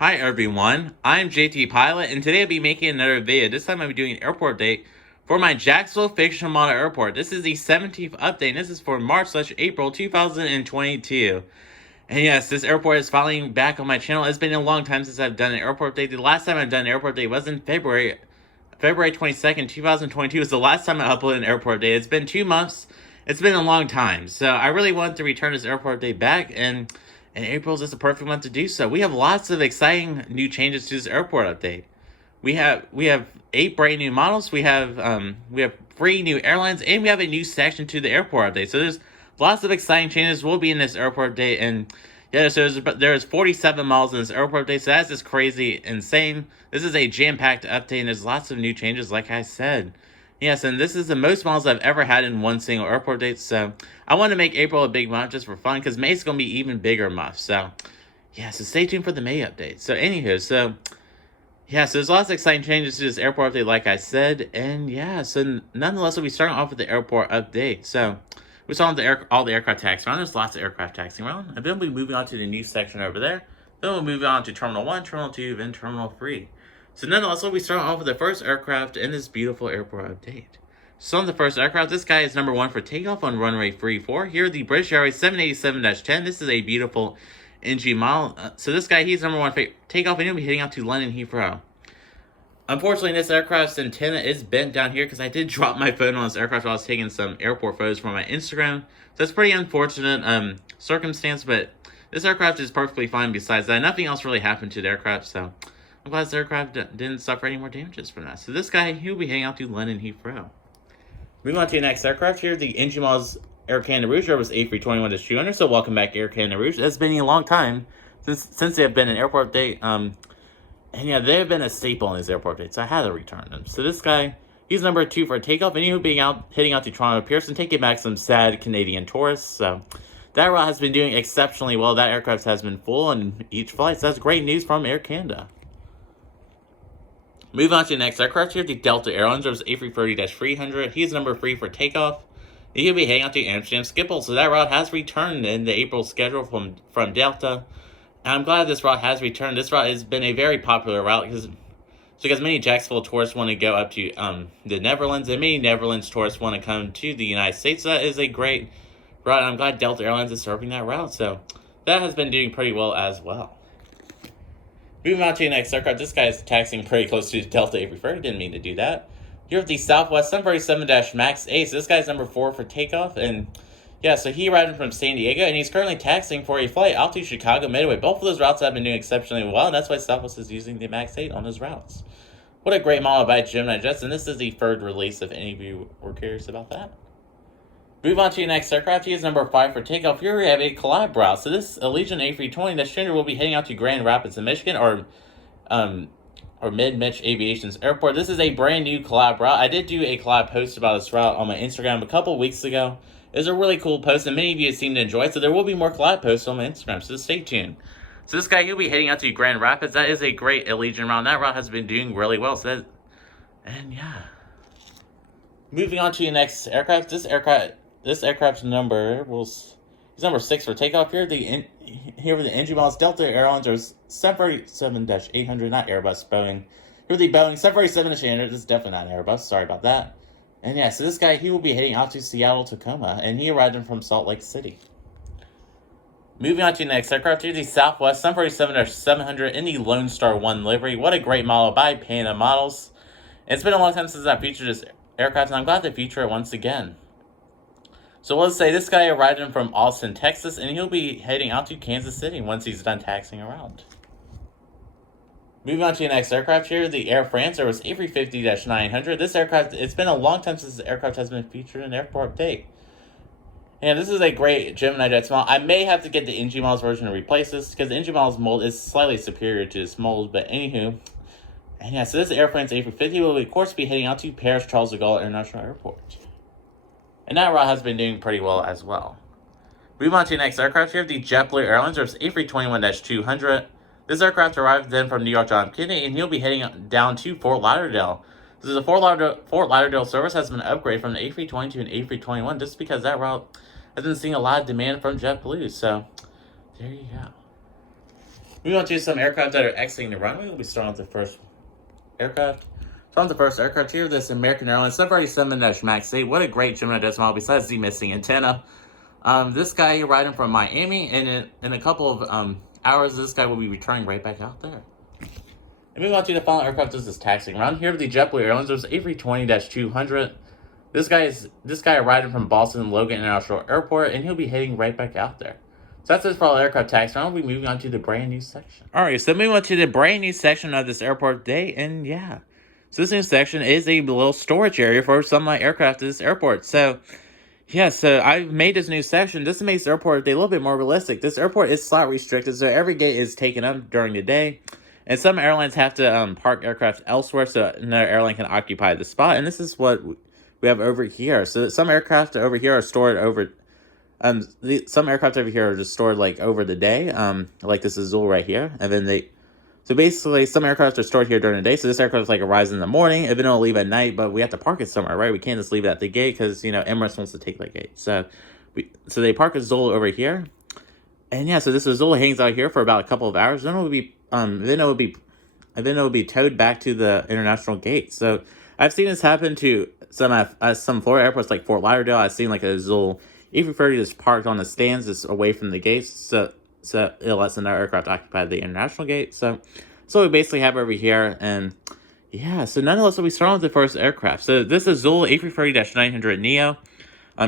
Hi everyone, I'm JT Pilot, and today I'll be making another video. This time I'll be doing an airport update for my Jacksonville Fictional Airport. This is the 17th update, and this is for March/April 2022. And yes, this airport is finally back on my channel. It's been a long time since I've done an airport update. The last time I've done an airport update was in February 22nd, 2022 was the last time I uploaded an airport update. It's been 2 months. It's been a long time. So I really wanted to return this airport update back, and April is just the perfect month to do so. We have lots of exciting new changes to this airport update. We have 8 brand new models. We have 3 new airlines, and we have a new section to the airport update. So there's lots of exciting changes will be in this airport update, and yeah, so there's 47 models in this airport update. So that's just crazy, insane. This is a jam-packed update, and there's lots of new changes, like I said. Yes, and this is the most models I've ever had in one single airport date, so I want to make April a big month just for fun, because May's going to be even bigger month, so yeah, so stay tuned for the May update. So anywho, so yeah, so there's lots of exciting changes to this airport update, like I said, and yeah, so nonetheless, we'll be starting off with the airport update. So we saw all the aircraft taxiing around. There's lots of aircraft taxiing around, and then we'll be moving on to the new section over there. Then we'll move on to Terminal 1, Terminal 2, then Terminal 3. So nonetheless, we'll be starting off with the first aircraft in this beautiful airport update. So on the first aircraft, this guy is number 1 for takeoff on runway 34. Here, the British Airways 787-10. This is a beautiful NG model. So this guy, he's number 1 for takeoff, and he'll be heading out to London Heathrow. Unfortunately, this aircraft's antenna is bent down here because I did drop my phone on this aircraft while I was taking some airport photos for my Instagram. So it's pretty unfortunate circumstance, but this aircraft is perfectly fine besides that. Nothing else really happened to the aircraft, so I'm glad this aircraft didn't suffer any more damages from that. So this guy, he'll be heading out to London Heathrow. Moving on to the next aircraft here, the NG models Air Canada Rouge was A321-200. So welcome back, Air Canada Rouge. It's been a long time since they have been an airport date. And yeah, they have been a staple in these airport dates, so I had to return them. So this guy, he's number 2 for takeoff, and he'll be heading out to Toronto Pearson, taking back some sad Canadian tourists. So that route has been doing exceptionally well. That aircraft has been full on each flight, so that's great news from Air Canada. Moving on to the next aircraft here, the Delta Airlines A330-300. He's number 3 for takeoff. He'll be heading out to Amsterdam Schiphol, so that route has returned in the April schedule from Delta. And I'm glad this route has returned. This route has been a very popular route because many Jacksonville tourists want to go up to the Netherlands, and many Netherlands tourists want to come to the United States. So that is a great route, and I'm glad Delta Airlines is serving that route. So that has been doing pretty well as well. Moving on to the next aircraft, this guy is taxiing pretty close to the Delta A330. Didn't mean to do that. Here with the Southwest 737-MAX 8. So this guy's number 4 for takeoff, and yeah, so he arrived from San Diego, and he's currently taxiing for a flight out to Chicago Midway. Both of those routes have been doing exceptionally well, and that's why Southwest is using the MAX 8 on those routes. What a great model by Gemini Jets, and this is the 3rd release, if any of you were curious about that. Move on to the next aircraft. He is number 5 for takeoff. Here we have a collab route. So this Allegiant A320-200 will be heading out to Grand Rapids in Michigan, or Mid-Mitch Aviation's airport. This is a brand new collab route. I did do a collab post about this route on my Instagram a couple weeks ago. It was a really cool post, and many of you seem to enjoy it, so there will be more collab posts on my Instagram, so stay tuned. So this guy, he'll be heading out to Grand Rapids. That is a great Allegiant route. That route has been doing really well, and yeah. Moving on to the next aircraft. This aircraft's number he's number 6 for takeoff. Here with the NG models, Delta Airlines are 737-800, not Airbus, Boeing. Here with the Boeing 737-800. This is definitely not an Airbus. Sorry about that. And yeah, so this guy, he will be heading out to Seattle, Tacoma, and he arrived in from Salt Lake City. Moving on to the next aircraft, here the Southwest 747-700 in the Lone Star 1 livery. What a great model by Panda Models. It's been a long time since I featured this aircraft, and I'm glad to feature it once again. So let's say this guy arrived in from Austin, Texas, and he'll be heading out to Kansas City once he's done taxiing around. Moving on to the next aircraft here, the Air France Airbus A350-900. This aircraft, it's been a long time since this aircraft has been featured in an airport update. And this is a great Gemini Jets model. I may have to get the NG Models version to replace this, because the NG Models mold is slightly superior to this mold, but anywho. And yeah, so this Air France A350 will, of course, be heading out to Paris Charles de Gaulle International Airport. And that route has been doing pretty well as well. Moving on to the next aircraft here, the JetBlue Airlines A321-200. This aircraft arrived then from New York John F. Kennedy, and he'll be heading down to Fort Lauderdale. This is a Fort Lauderdale service has been upgraded from an A320 to an A321, just because that route has been seeing a lot of demand from JetBlue. So there you go. Moving on to some aircraft that are exiting the runway. We'll be starting with the first aircraft. Starting with the first aircraft here, this American Airlines 737 MAX 8. What a great Gemini decimal besides the missing antenna. This guy riding from Miami, and in a couple of hours, this guy will be returning right back out there. And moving on to the final aircraft, this is taxiing around here with the JetBlue Airlines. There's A320-200. This guy arriving from Boston Logan International Airport, and he'll be heading right back out there. So that's it for all aircraft taxi around. We'll be moving on to the brand new section. Alright, so moving on to the brand new section of this airport today, and yeah. So this new section is a little storage area for some of my aircraft at this airport. So yeah, so I've made this new section. This makes the airport a little bit more realistic. This airport is slot restricted, so every gate is taken up during the day. And some airlines have to park aircraft elsewhere so another airline can occupy the spot. And this is what we have over here. So some aircraft over here are stored over... some aircraft over here are just stored like over the day. Like this Azul right here. And then so basically, some aircraft are stored here during the day. So this aircraft like arrives in the morning, and then it'll leave at night. But we have to park it somewhere, right? We can't just leave it at the gate because Emirates wants to take that gate. So they park Azul over here, and yeah. So this Azul hangs out here for about a couple of hours. Then it will be towed back to the international gate. So I've seen this happen to some Florida airports like Fort Lauderdale. I've seen like a Azul A330 just parked on the stands just away from the gates. So it lets another aircraft occupy the international gate. So we basically have over here, and yeah, so nonetheless, we start with the first aircraft. So this is Azul A330-900 Neo.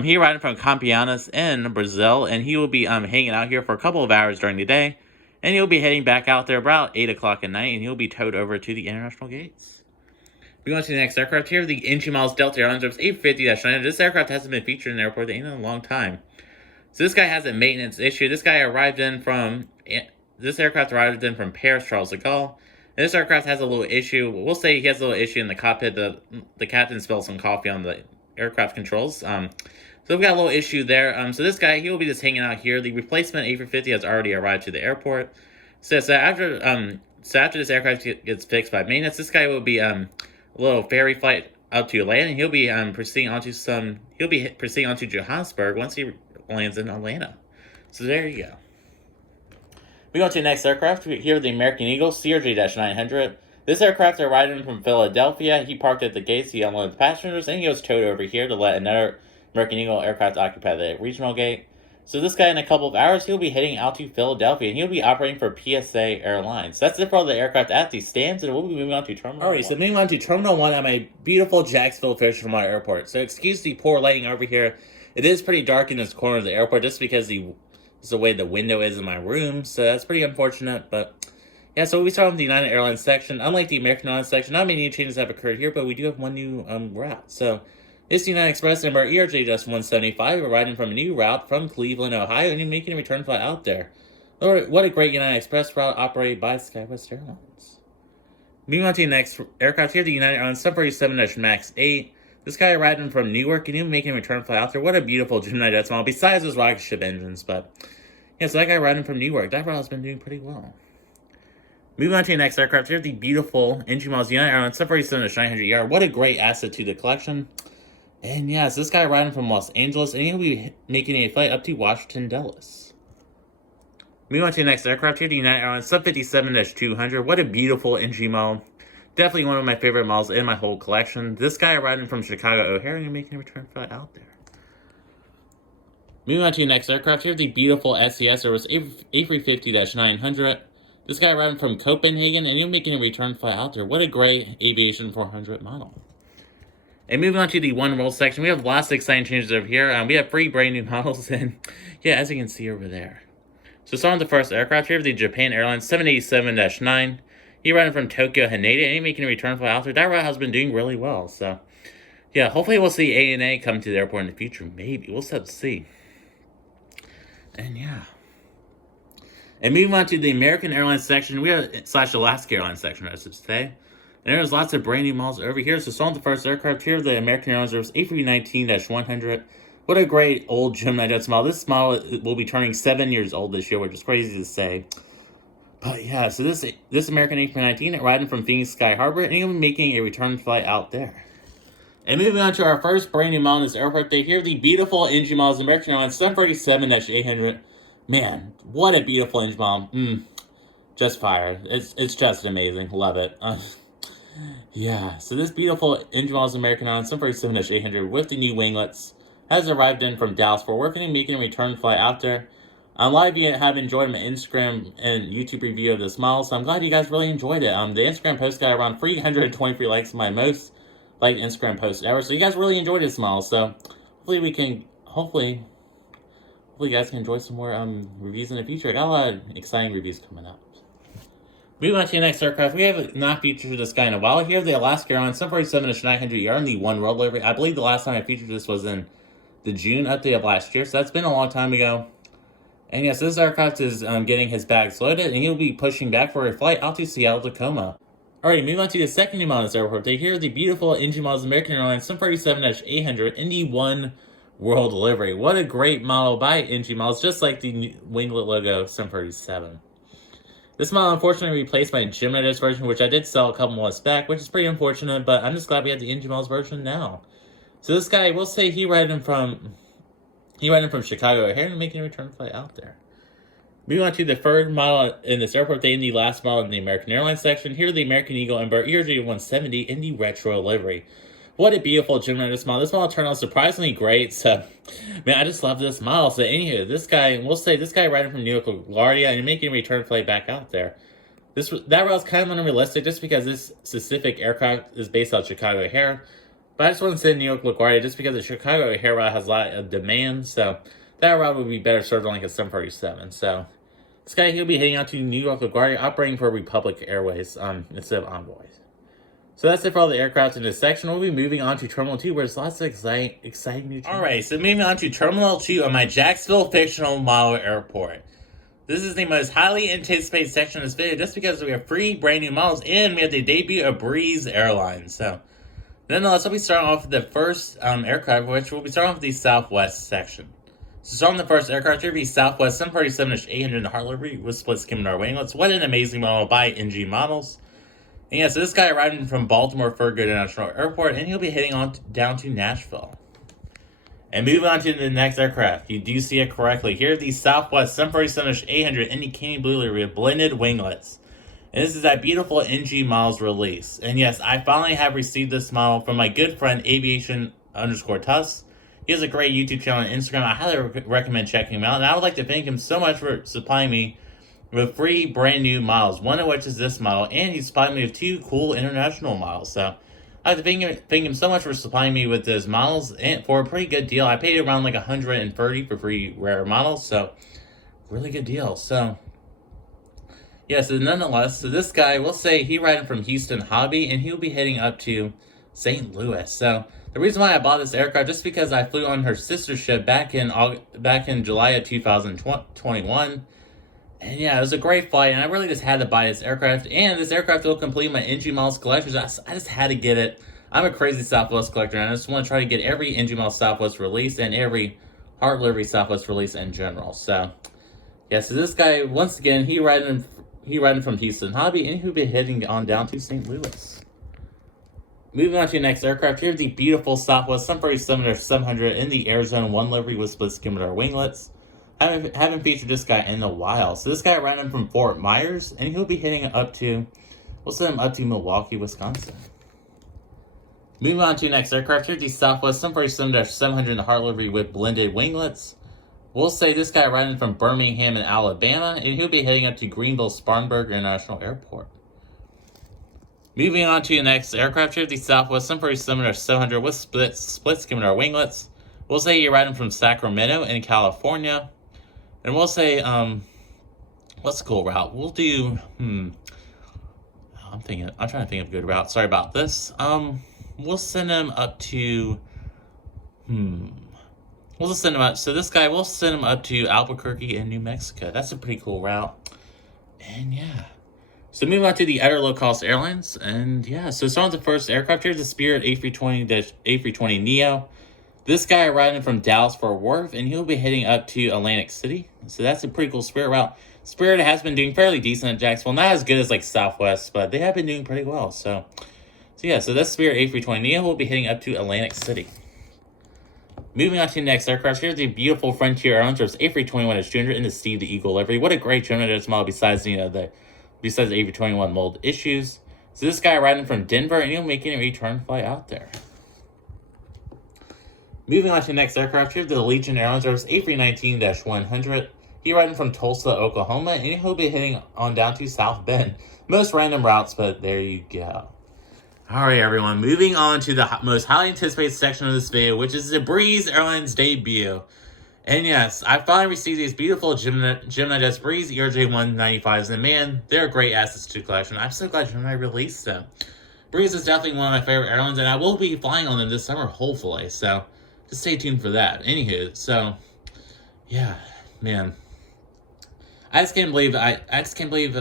He riding from Campinas in Brazil, and he will be hanging out here for a couple of hours during the day, and he'll be heading back out there about 8 o'clock at night, and he'll be towed over to the international gates. We go on to the next aircraft here, the NG Miles Delta Airlines A350-900. This aircraft hasn't been featured in the airport in a long time. So this guy has a maintenance issue. This aircraft arrived in from Paris, Charles de Gaulle. And this aircraft has a little issue. We'll say he has a little issue in the cockpit. The captain spilled some coffee on the aircraft controls. So we've got a little issue there. So this guy, he will be just hanging out here. The replacement A350 has already arrived to the airport. So after this aircraft gets fixed by maintenance, this guy will be a little ferry flight up to Atlanta, and he'll be proceeding onto Johannesburg once he lands in Atlanta. So there you go. We go to the next aircraft. Here the American Eagle CRJ-900. This aircraft arrived in from Philadelphia. He parked at the gates, he unloaded the passengers, and he was towed over here to let another American Eagle aircraft occupy the regional gate. So this guy, in a couple of hours, he'll be heading out to Philadelphia, and he'll be operating for PSA Airlines. That's it for all the aircraft at the stands, and we'll be moving on to Terminal 1. Alright, so moving on to Terminal 1 at my beautiful Jacksonville Fictional Airport. So excuse the poor lighting over here. It is pretty dark in this corner of the airport just because the way the window is in my room, so that's pretty unfortunate. But yeah, so we start with the United Airlines section. Unlike the American Airlines section, not many new changes have occurred here, but we do have one new route. So this United Express number ERJ-175, arriving from a new route from Cleveland, Ohio, and making a return flight out there. What a great United Express route operated by SkyWest Airlines. Moving on to the next aircraft here, the United Airlines 737 MAX 8. This guy arriving from Newark, and he'll be making a return flight out there. What a beautiful Gemini decimal, besides those rocket ship engines. But yeah, so that guy riding from Newark, that route has been doing pretty well. Moving on to the next aircraft here, the beautiful NG Miles United Airlines 737-900ER. What a great asset to the collection. And yes, this guy riding from Los Angeles, and he'll be making a flight up to Washington, Dulles. Moving on to the next aircraft here, the United Airlines 757-200. What a beautiful NG model. Definitely one of my favorite models in my whole collection. This guy arriving from Chicago O'Hare, and making a return flight out there. Moving on to the next aircraft here, the beautiful SES Airbus A350-900. This guy arriving from Copenhagen, and he'll making a return flight out there. What a great Aviation 400 model. And moving on to the One World section, we have lots of exciting changes over here. We have 3 brand new models, and yeah, as you can see over there. So starting with the first aircraft here, the Japan Airlines 787-9. He riding from Tokyo Haneda, and he making a return flight out there. That route has been doing really well. So yeah, hopefully we'll see ANA come to the airport in the future. Maybe. We'll just have to see. And yeah. And moving on to the American Airlines section, we have / Alaska Airlines section, I should say. And there's lots of brand new models over here. So starting with the first aircraft here, the American Airlines A319-100. What a great old Gemini jet model. This model will be turning 7 years old this year, which is crazy to say. But yeah, so this American A319 riding from Phoenix Sky Harbor, and he'll be making a return flight out there. And moving on to our first brand new model in this airport day here, the beautiful engine models, American Airlines 747-800. Man, what a beautiful engine model. just fire. It's just amazing. Love it. Yeah, so this beautiful engine model is American on 747-800 with the new winglets has arrived in from Dallas for working and making a return flight out there. A lot of you have enjoyed my Instagram and YouTube review of this model, so I'm glad you guys really enjoyed it. The Instagram post got around 323 likes, my most liked Instagram post ever, so you guys really enjoyed this model, so hopefully you guys can enjoy some more reviews in the future. I got a lot of exciting reviews coming up. Moving on to the next aircraft, we have not featured this guy in a while. Here, the Alaska Airlines 747-900 in the One World livery. I believe the last time I featured this was in the June update of last year, so that's been a long time ago. And yes, this aircraft is getting his bags loaded, and he'll be pushing back for a flight out to Seattle, Tacoma. Alright, moving on to the second new model of this airport update. Here are the beautiful engine models of American Airlines 747-800 in the One World livery. What a great model by NG Models, just like the winglet logo 747. This model unfortunately replaced my Gemini version, which I did sell a couple months back, which is pretty unfortunate, but I'm just glad we have the NG Models version now. So this guy, we'll say he ran from Chicago O'Hare and making a return flight out there. Moving on to the third model in this airport day, in the last model in the American Airlines section. Here, the American Eagle Embraer ERJ-170 in the retro livery. What a beautiful Gemini this model. This model turned out surprisingly great. So, man, I just love this model. So, anywho, this guy, we'll say this guy riding from New York LaGuardia and making a return flight back out there. That route's kind of unrealistic just because this specific aircraft is based out of Chicago O'Hare. But I just want to say New York LaGuardia just because the Chicago O'Hare route has a lot of demand. So, that route would be better served on like a 737. So, this guy, he'll be heading out to New York LaGuardia, operating for Republic Airways instead of Envoy. So that's it for all the aircraft in this section. We'll be moving on to Terminal 2, where there's lots of exciting new changes. Alright, so moving on to Terminal 2 of my Jacksonville Fictional Model Airport. This is the most highly anticipated section of this video, just because we have 3 brand new models, and we have the debut of Breeze Airlines. So, nonetheless, we'll be starting off with the first aircraft, which we'll be starting off with the Southwest section. So starting with the first aircraft, here will be Southwest 737-800 in the Heart livery with split skimmer winglets. What an amazing model by NG Models. And yeah, so this guy arrived from Baltimore Farragut International Airport, and he'll be heading on down to Nashville. And moving on to the next aircraft, you do see it correctly. Here are the Southwest 747-800 in the Candy Blue livery with blended winglets. And this is that beautiful NG Models release. And yes, I finally have received this model from my good friend Aviation_Tuss. He has a great YouTube channel and Instagram. I highly recommend checking him out. And I would like to thank him so much for supplying me with 3 brand new models, one of which is this model, and he supplied me with 2 cool international models. So I have to thank him so much for supplying me with those models and for a pretty good deal. I paid around like $130 for 3 rare models, so really good deal. So yeah, so nonetheless, so this guy, we'll say he riding from Houston Hobby, and he'll be heading up to St. Louis. So the reason why I bought this aircraft just because I flew on her sister ship back in July of 2021. And yeah, it was a great flight, and I really just had to buy this aircraft. And this aircraft will complete my NG Models collection. I just had to get it. I'm a crazy Southwest collector, and I just want to try to get every NG Model Southwest release and every Heart livery Southwest release in general. So yeah, so this guy, once again, he riding from Houston Hobby, and he'll be heading on down to St. Louis. Moving on to the next aircraft, here's the beautiful Southwest 747-700 in the Arizona 1 livery with split skimmer winglets. I haven't featured this guy in a while. So this guy ran him from Fort Myers, and he'll be heading up to, we'll send him up to Milwaukee, Wisconsin. Moving on to the next aircraft, here's the Southwest 747-700 in the Heart livery with blended winglets. We'll say this guy ran from Birmingham in Alabama, and he'll be heading up to Greenville-Spartanburg International Airport. Moving on to the next aircraft, here's the Southwest 747-700 with split skimmer winglets. We'll say you're riding from Sacramento in California. And we'll say, what's a cool route? We'll do, I'm trying to think of a good route. Sorry about this. We'll send him up to, we'll just send him up. So this guy, we'll send him up to Albuquerque in New Mexico. That's a pretty cool route. And yeah. So moving on to the other low-cost airlines. And yeah, so starting with the first aircraft, here's the Spirit A320-A320neo. This guy riding from Dallas Fort Worth, and he'll be heading up to Atlantic City. So that's a pretty cool Spirit route. Spirit has been doing fairly decent at Jacksonville. Not as good as like Southwest, but they have been doing pretty well. So yeah, so that's Spirit A320neo. We'll be heading up to Atlantic City. Moving on to the next aircraft, here's the beautiful Frontier Airlines A321-200 in the Steve the Eagle livery. What a great Gemini this model besides, you know, the besides the A321 mold issues. So this guy arriving from Denver, and he'll making a return flight out there. Moving on to the next aircraft here, the Legion Airlines Airbus A319-100. He arriving from Tulsa, Oklahoma, and he'll be heading on down to South Bend. Most random routes, but there you go. Alright everyone, moving on to the most highly anticipated section of this video, which is the Breeze Airlines debut. And yes, I finally received these beautiful Gemini Jets Breeze ERJ195s, and man, they're great assets to the collection. I'm so glad Gemini released them. Breeze is definitely one of my favorite airlines, and I will be flying on them this summer, hopefully, so just stay tuned for that. Anywho, so, yeah, man. I just can't believe I just can't believe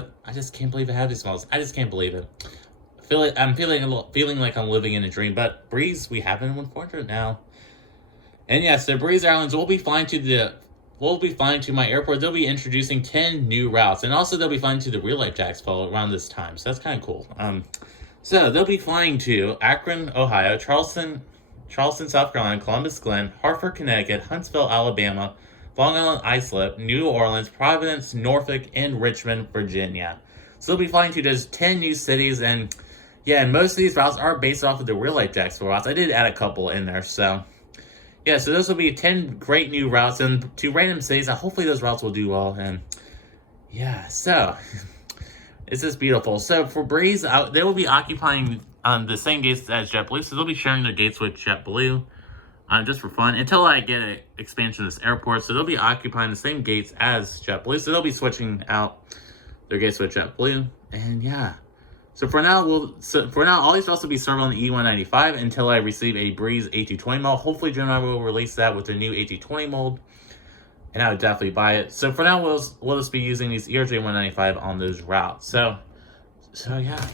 I have these models. I just can't believe it. I'm feeling like I'm living in a dream, but Breeze, we have an 100 now. And yes, the Breeze Airlines will be flying to my airport. They'll be introducing 10 new routes, and also they'll be flying to the real life Jacksonville around this time. So that's kind of cool. So they'll be flying to Akron, Ohio, Charleston, South Carolina, Columbus, Glen, Hartford, Connecticut, Huntsville, Alabama, Long Island, Islip, New Orleans, Providence, Norfolk, and Richmond, Virginia. So they'll be flying to those 10 new cities, and yeah, and most of these routes are based off of the real life Jacksonville routes. I did add a couple in there, so yeah, so those will be 10 great new routes, and to random cities, and hopefully those routes will do well, and yeah, so it's just beautiful. So for Breeze, they will be occupying the same gates as JetBlue, so they'll be sharing their gates with JetBlue just for fun until I get an expansion of this airport. So they'll be occupying the same gates as JetBlue, so they'll be switching out their gates with JetBlue, and yeah. So for now, all these routes will be served on the E195 until I receive a Breeze A220 mold. Hopefully, Gemini will release that with the new A220 mold, and I would definitely buy it. So for now, we'll just be using these ERJ195 on those routes. So yeah.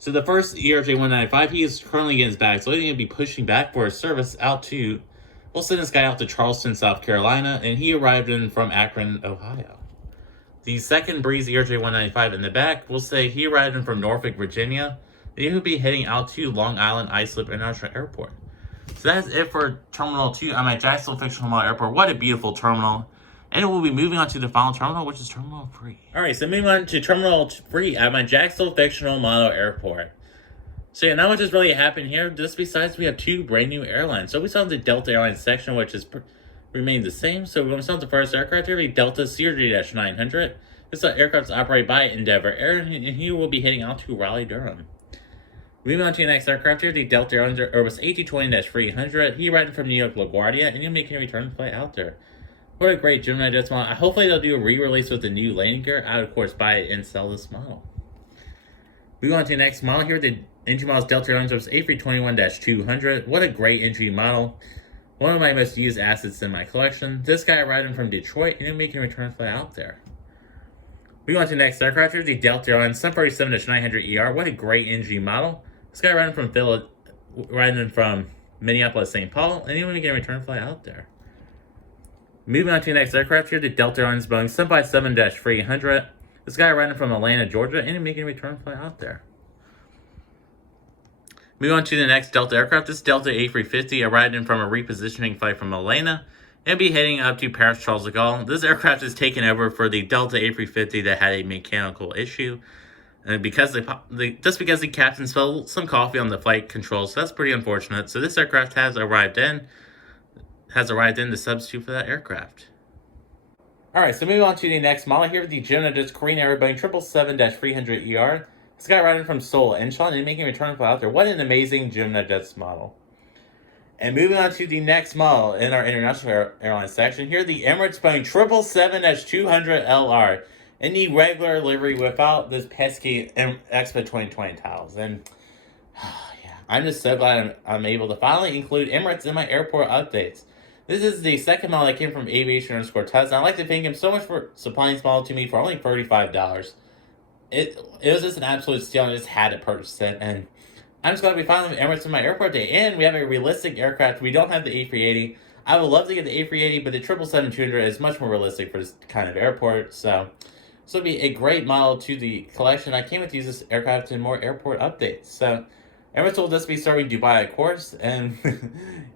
So the first ERJ195, he is currently getting his bag, so he's going to be pushing back for a service out to. We'll send this guy out to Charleston, South Carolina, and he arrived in from Akron, Ohio. The second Breeze ERJ195 in the back, we'll say he arrived in from Norfolk, Virginia, and he will be heading out to Long Island Islip International Airport. So that is it for Terminal 2 at my Jacksonville Fictional Airport. What a beautiful terminal. And we'll be moving on to the final terminal, which is Terminal 3. Alright, so moving on to Terminal 3 at my Jacksonville Fictional Airport. So yeah, not much has really happened here. Just besides, we have two brand new airlines. So we saw the Delta Airlines section, which is remained the same. So we're going to start with the first aircraft here, the Delta CRJ-900. This aircraft is operated by Endeavor Air, and he will be heading out to Raleigh, Durham. Moving on to the next aircraft here, the Delta Airlines Airbus A220-300. He arrived from New York LaGuardia, and he'll make a return flight out there. What a great Gemini Jets model. Hopefully they'll do a re-release with the new landing gear. I would, of course, buy it and sell this model. Moving on to the next model here, the entry model is Delta Airlines Airbus A321-200. What a great entry model. One of my most used assets in my collection. This guy arrived in from Detroit, and he'll make a return flight out there. Moving on to the next aircraft here, the Delta Airlines 747-900ER. What a great NG model. This guy riding from Minneapolis, St. Paul, and he'll make a return flight out there. Moving on to the next aircraft here, the Delta Airlines Boeing 757-300. This guy riding from Atlanta, Georgia, and he'll make a return flight out there. Moving on to the next Delta aircraft, this Delta A350 arrived in from a repositioning flight from Atlanta and be heading up to Paris Charles de Gaulle. This aircraft is taken over for the Delta A350 that had a mechanical issue. And because just because the captain spilled some coffee on the flight controls, so that's pretty unfortunate. So this aircraft has arrived in to substitute for that aircraft. Alright, so moving on to the next model here, the Gemini Jets Korean Air Boeing 777-300ER. This guy riding from Seoul, Incheon, and making a return flight out there. What an amazing Gemini Jets model. And moving on to the next model in our international airline section here, the Emirates Boeing 777-200LR in the regular livery without this pesky Expo 2020 tiles. And yeah, I'm just so glad I'm able to finally include Emirates in my airport updates. This is the second model that came from Aviation_Test. I'd like to thank him so much for supplying this model to me for only $35. It was just an absolute steal, and I just had to purchase it. And I'm just glad we finally have Emirates in my airport day. And we have a realistic aircraft. We don't have the A380. I would love to get the A380, but the 777-200 is much more realistic for this kind of airport. So this will be a great model to the collection. I can't wait to use this aircraft in more airport updates. So Emirates will just be serving Dubai, of course. And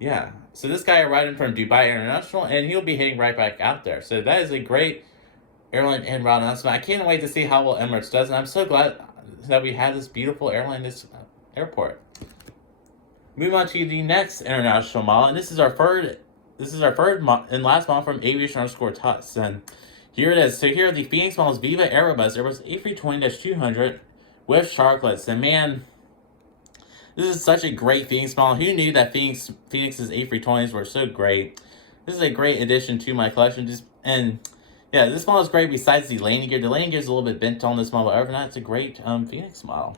yeah. So this guy arrived in from Dubai International, and he'll be heading right back out there. So that is a great airline and route announcement. I can't wait to see how well Emirates does, and I'm so glad that we have this beautiful airline, this airport. Moving on to the next international model, and this is our third and last model from aviation_tuts. And here it is. So here are the Phoenix models: Viva Airbus A320-200 with sharklets. And man, this is such a great Phoenix model. Who knew that Phoenix's A320s were so great? This is a great addition to my collection. Yeah, this model is great besides the landing gear. The landing gear is a little bit bent on this model, but other than that, it's a great Phoenix model.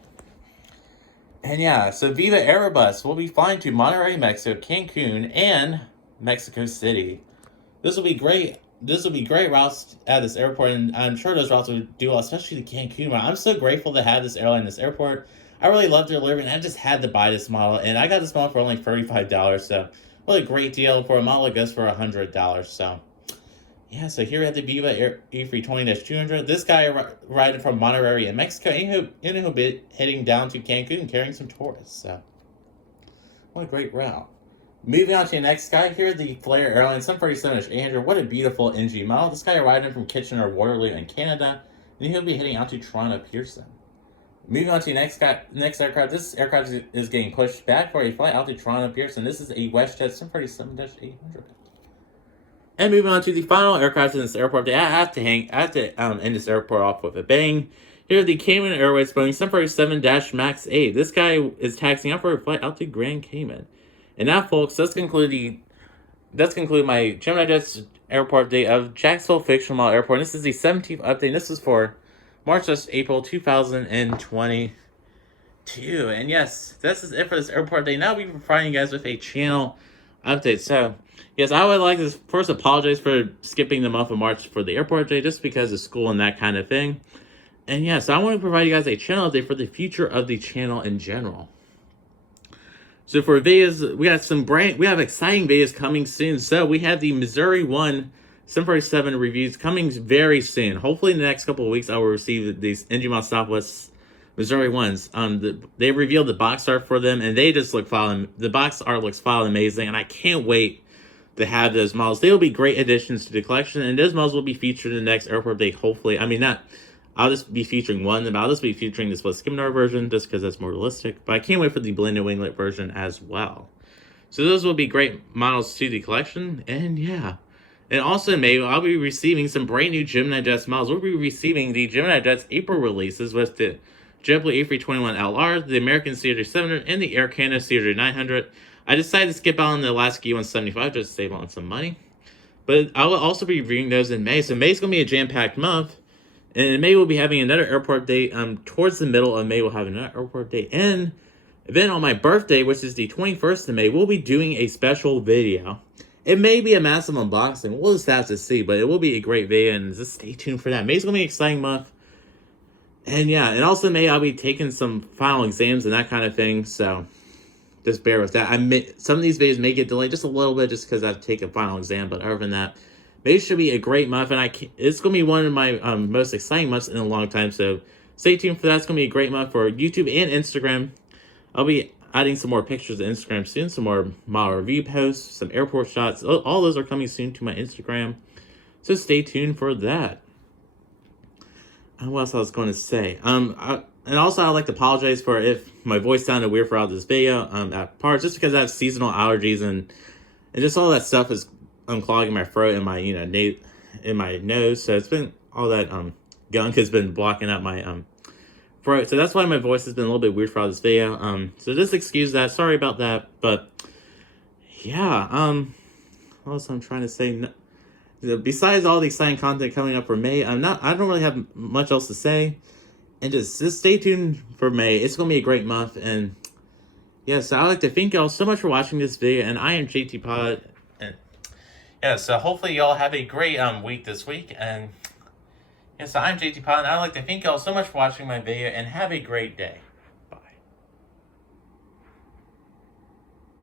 And yeah, so Viva Airbus will be flying to Monterrey, Mexico, Cancun, and Mexico City. This will be great. This will be great routes at this airport, and I'm sure those routes will do well, especially the Cancun route. I'm so grateful to have this airline, this airport. I really love their delivery, and I just had to buy this model, and I got this model for only $35. So, what a great deal for a model like this for $100. So, yeah. So here we have the Viva A320-200. This guy riding from Monterrey in Mexico, and he'll be heading down to Cancun carrying some tourists. So, what a great route. Moving on to the next guy here, the Flair Airlines 737-800. What a beautiful NG model. This guy arrived in from Kitchener-Waterloo in Canada, and he'll be heading out to Toronto Pearson. Moving on to the next aircraft. This aircraft is getting pushed back for a flight out to Toronto Pearson. This is a WestJet 737-800. And moving on to the final aircraft in this airport, I have to end this airport off with a bang. Here are the Cayman Airways Boeing 747-MAX 8. This guy is taxiing out for a flight out to Grand Cayman. And now, folks, let's conclude my Gemini Jets airport update of Jacksonville Fictional Airport. This is the 17th update. This is for March / April 2022. And yes, this is it for this airport day. Now we'll be providing you guys with a channel update. So, yes, I would like to first apologize for skipping the month of March for the airport day, just because of school and that kind of thing. And yes, I want to provide you guys a channel update for the future of the channel in general. So for videos, we have exciting videos coming soon. So we have the Missouri 1 747 reviews coming very soon. Hopefully in the next couple of weeks, I will receive these NG Model Southwest Missouri 1s. They revealed the box art for them, and they just look fine. The box art looks fine amazing, and I can't wait to have those models. They will be great additions to the collection, and those models will be featured in the next airport update. Hopefully, I mean, I'll just be featuring one, but I'll just be featuring the split Gemini version just because that's more realistic. But I can't wait for the blended winglet version as well. So those will be great models to the collection. And yeah. And also in May, I'll be receiving some brand new Gemini Jets models. We'll be receiving the Gemini Jets April releases with the JetBlue A321LR, the American CRJ700, and the Air Canada CRJ900. I decided to skip out on the Alaska E175 just to save on some money. But I will also be reviewing those in May. So May's going to be a jam-packed month. And in May, we'll be having another airport date. Towards the middle of May, we'll have another airport date. And then on my birthday, which is the 21st of May, we'll be doing a special video. It may be a massive unboxing. We'll just have to see. But it will be a great video. And just stay tuned for that. May's going to be an exciting month. And yeah, and also in May, I'll be taking some final exams and that kind of thing. So just bear with that. Some of these videos may get delayed just a little bit just because I have to take a final exam. But other than that, May should be a great month, and it's going to be one of my most exciting months in a long time, so stay tuned for that. It's going to be a great month for YouTube and Instagram. I'll be adding some more pictures to Instagram soon, some more model review posts, some airport shots. All those are coming soon to my Instagram, so stay tuned for that. What else I was going to say? And also I'd like to apologize for if my voice sounded weird throughout this video at parts, just because I have seasonal allergies and just all that stuff is clogging my throat and my in my nose, so it's been all that gunk has been blocking out my throat, so that's why my voice has been a little bit weird throughout this video. So just excuse that, sorry about that. But yeah, what else I'm trying to say, besides all the exciting content coming up for May, I don't really have much else to say, and just stay tuned for May. It's gonna be a great month. And yeah, so I'd like to thank y'all so much for watching this video, and I am JT Pod. Yeah, so hopefully y'all have a great week this week. And yeah, so I'm JT Pod, and I'd like to thank y'all so much for watching my video, and have a great day.